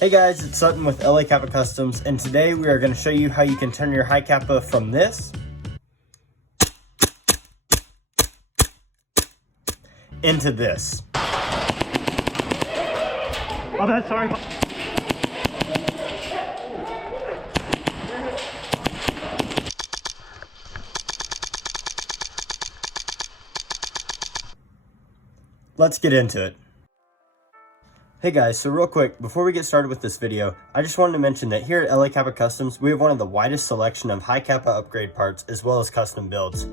Hey guys, it's Sutton with LA Kappa Customs, and today we are going to show you how you can turn your high kappa from this into this. Oh, that's sorry. Let's get into it. Hey guys, so real quick, before we get started with this video, I just wanted to mention that here at LA Kappa Customs, we have one of the widest selection of high kappa upgrade parts as well as custom builds.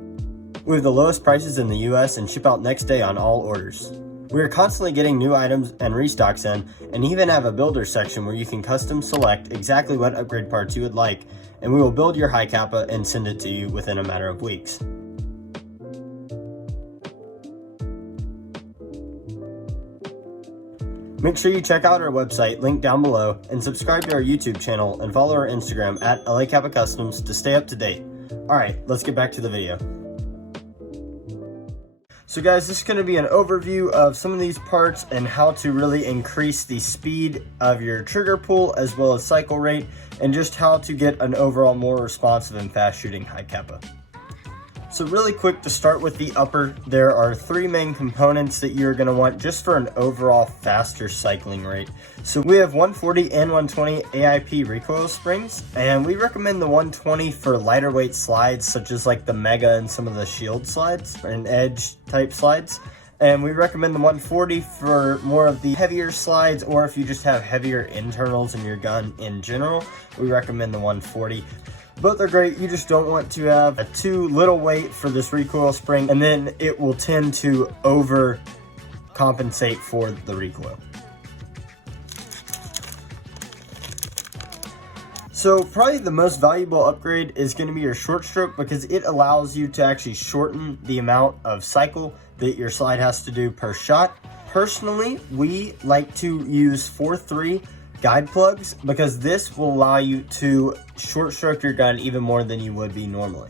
We have the lowest prices in the US and ship out next day on all orders. We are constantly getting new items and restocks in, and even have a builder section where you can custom select exactly what upgrade parts you would like, and we will build your high kappa and send it to you within a matter of weeks. Make sure you check out our website, linked down below, and subscribe to our YouTube channel and follow our Instagram at LA Kappa Customs to stay up to date. Alright, let's get back to the video. So guys, this is going to be an overview of some of these parts and how to really increase the speed of your trigger pull as well as cycle rate, and just how to get an overall more responsive and fast shooting high kappa. So really quick, to start with the upper, there are three main components that you're going to want just for an overall faster cycling rate. So we have 140 and 120 AIP recoil springs, and we recommend the 120 for lighter weight slides such as like the Mega and some of the Shield slides and Edge type slides. And we recommend the 140 for more of the heavier slides, or if you just have heavier internals in your gun in general, we recommend the 140. Both are great, you just don't want to have a too little weight for this recoil spring, and then it will tend to overcompensate for the recoil. So probably the most valuable upgrade is going to be your short stroke, because it allows you to actually shorten the amount of cycle that your slide has to do per shot. Personally, we like to use 4.3 guide plugs, because this will allow you to short stroke your gun even more than you would be normally.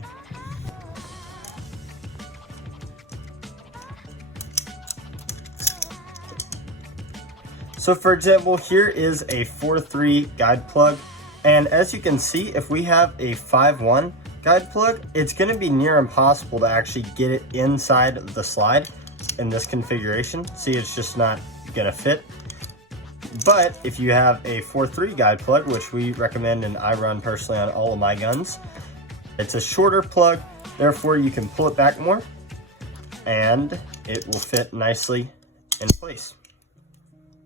So for example, here is a 4.3 guide plug, and as you can see, if we have a 5.1 guide plug, it's going to be near impossible to actually get it inside of the slide in this configuration. See, it's just not going to fit. But if you have a 4.3 guide plug, which we recommend and I run personally on all of my guns, it's a shorter plug, therefore you can pull it back more and it will fit nicely in place.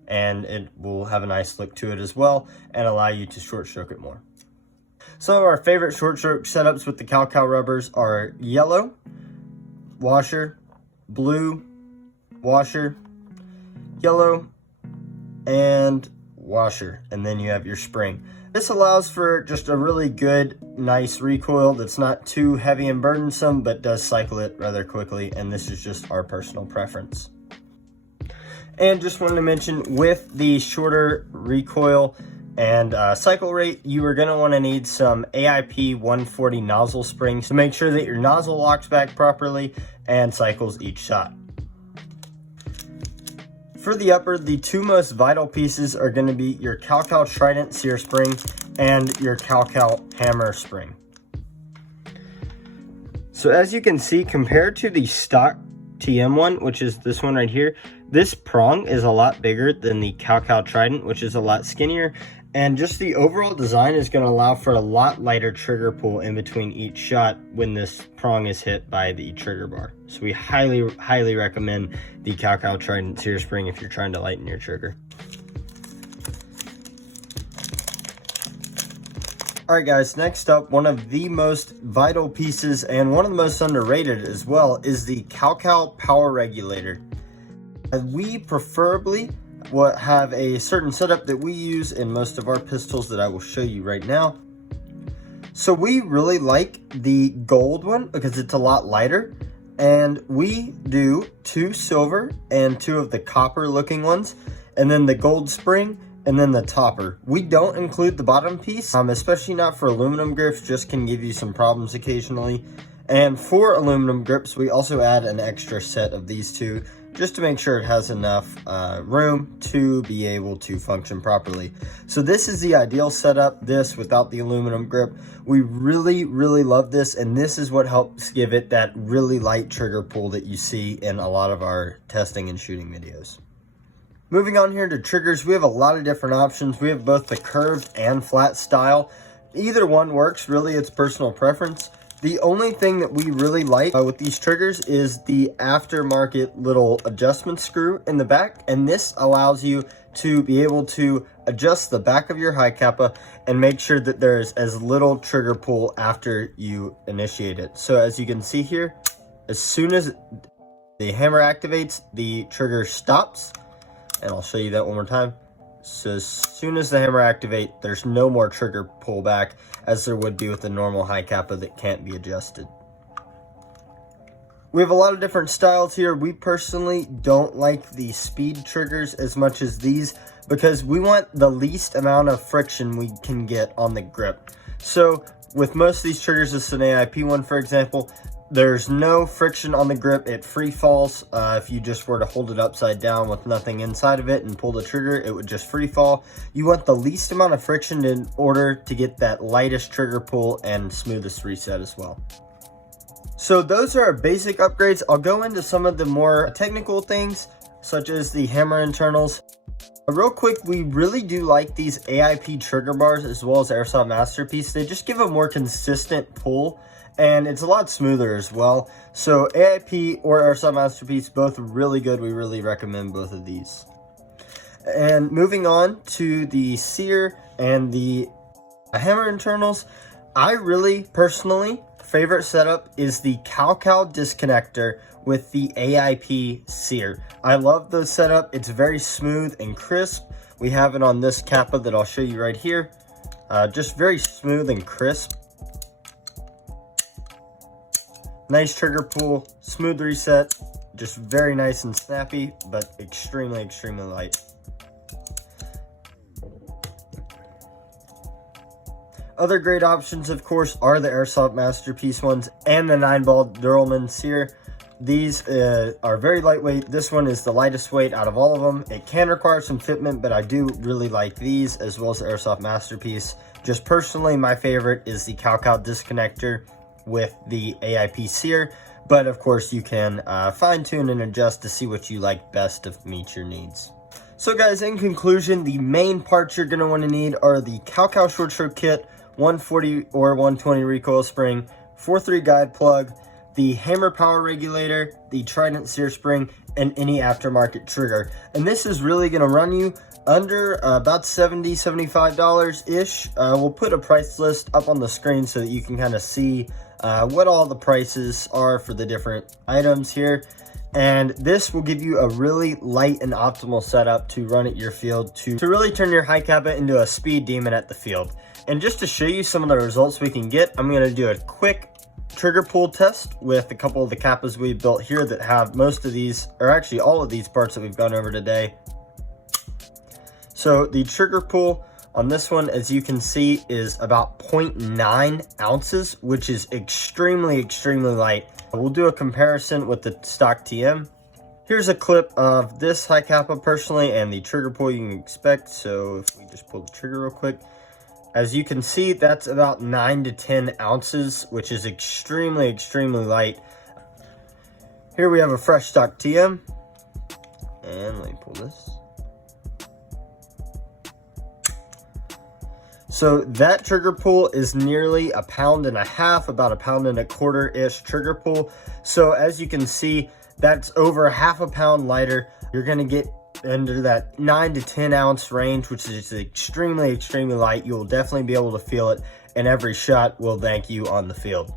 And it will have a nice look to it as well and allow you to short stroke it more. Some of our favorite short stroke setups with the Cal rubbers are yellow, washer, blue, washer, yellow, and washer, and then you have your spring. This allows for just a really good, nice recoil that's not too heavy and burdensome, but does cycle it rather quickly, and this is just our personal preference. And just wanted to mention, with the shorter recoil and cycle rate, you are going to want to need some AIP 140 nozzle springs to make sure that your nozzle locks back properly and cycles each shot. For the upper, the two most vital pieces are going to be your Cal Trident sear spring and your Cal hammer spring. So as you can see, compared to the stock TM one, which is this one right here, this prong is a lot bigger than the Cal Trident, which is a lot skinnier. And just the overall design is going to allow for a lot lighter trigger pull in between each shot when this prong is hit by the trigger bar. So we highly recommend the Cal Trident sear spring if you're trying to lighten your trigger. Alright guys, next up, one of the most vital pieces and one of the most underrated as well is the Cal power regulator. We preferably will have a certain setup that we use in most of our pistols that I will show you right now. So we really like the gold one because it's a lot lighter, and we do 2 silver and 2 of the copper looking ones, and then the gold spring, and then the topper. We don't include the bottom piece, especially not for aluminum grips, just can give you some problems occasionally. And for aluminum grips, we also add an extra set of these two just to make sure it has enough room to be able to function properly. So this is the ideal setup, this without the aluminum grip. We really love this, and this is what helps give it that really light trigger pull that you see in a lot of our testing and shooting videos. Moving on here to triggers, we have a lot of different options. We have both the curved and flat style. Either one works, really, it's personal preference. The only thing that we really like with these triggers is the aftermarket little adjustment screw in the back, and this allows you to be able to adjust the back of your high kappa and make sure that there's as little trigger pull after you initiate it. So as you can see here, as soon as the hammer activates, the trigger stops, and I'll show you that one more time. So as soon as the hammer activates, there's no more trigger pull back as there would be with the normal high kappa that can't be adjusted. We have a lot of different styles here. We personally don't like the speed triggers as much as these because we want the least amount of friction we can get on the grip. So with most of these triggers, this is an AIP one for example, there's no friction on the grip, it free falls. If you just were to hold it upside down with nothing inside of it and pull the trigger, it would just free fall. You want the least amount of friction in order to get that lightest trigger pull and smoothest reset as well. So those are our basic upgrades. I'll go into some of the more technical things, such as the hammer internals. Real quick, we really do like these AIP trigger bars as well as Airsoft Masterpiece. They just give a more consistent pull, and it's a lot smoother as well. So AIP or Airsoft Masterpiece, both really good. We really recommend both of these. And moving on to the sear and the hammer internals, I really personally favorite setup is the cow disconnector with the AIP sear. I love the setup. It's very smooth and crisp. We have it on this kappa that I'll show you right here. Just very smooth and crisp. Nice trigger pull, smooth reset, just very nice and snappy, but extremely light. Other great options, of course, are the Airsoft Masterpiece ones and the 9-ball Duralman sear. These are very lightweight. This one is the lightest weight out of all of them. It can require some fitment, but I do really like these as well as the Airsoft Masterpiece. Just personally, my favorite is the cow disconnector with the AIP sear, but of course you can fine tune and adjust to see what you like best to meet your needs. So guys, in conclusion, the main parts you're going to want to need are the cow short stroke kit, 140 or 120 recoil spring, 4.3 guide plug, the hammer power regulator, the Trident sear spring, and any aftermarket trigger. And this is really going to run you under about $75 ish. We'll put a price list up on the screen so that you can kind of see what all the prices are for the different items here. And this will give you a really light and optimal setup to run at your field to really turn your high kappa into a speed demon at the field. And just to show you some of the results we can get, I'm going to do a quick trigger pull test with a couple of the kappas we built here that have most of these, or actually all of these parts that we've gone over today. So the trigger pull on this one, as you can see, is about 0.9 ounces, which is extremely light. We'll do a comparison with the stock TM. Here's a clip of this high kappa personally and the trigger pull you can expect. So if we just pull the trigger real quick, as you can see, that's about 9 to 10 ounces, which is extremely light. Here we have a fresh stock TM, and let me pull this. So that trigger pull is nearly 1.5 pounds, about 1.25 pounds-ish trigger pull. So as you can see, that's over 0.5 pound lighter. You're gonna get under that 9 to 10 ounce range, which is extremely light. You will definitely be able to feel it, and every shot will thank you on the field.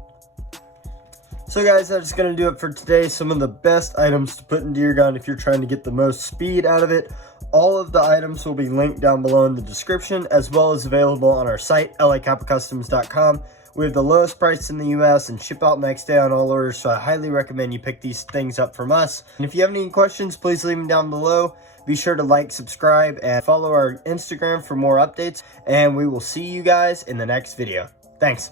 So guys, that's going to do it for today. Some of the best items to put into your gun if you're trying to get the most speed out of it. All of the items will be linked down below in the description, as well as available on our site, lacapacustoms.com. We have the lowest price in the US and ship out next day on all orders, so I highly recommend you pick these things up from us. And if you have any questions, please leave them down below. Be sure to like, subscribe, and follow our Instagram for more updates, and we will see you guys in the next video. Thanks.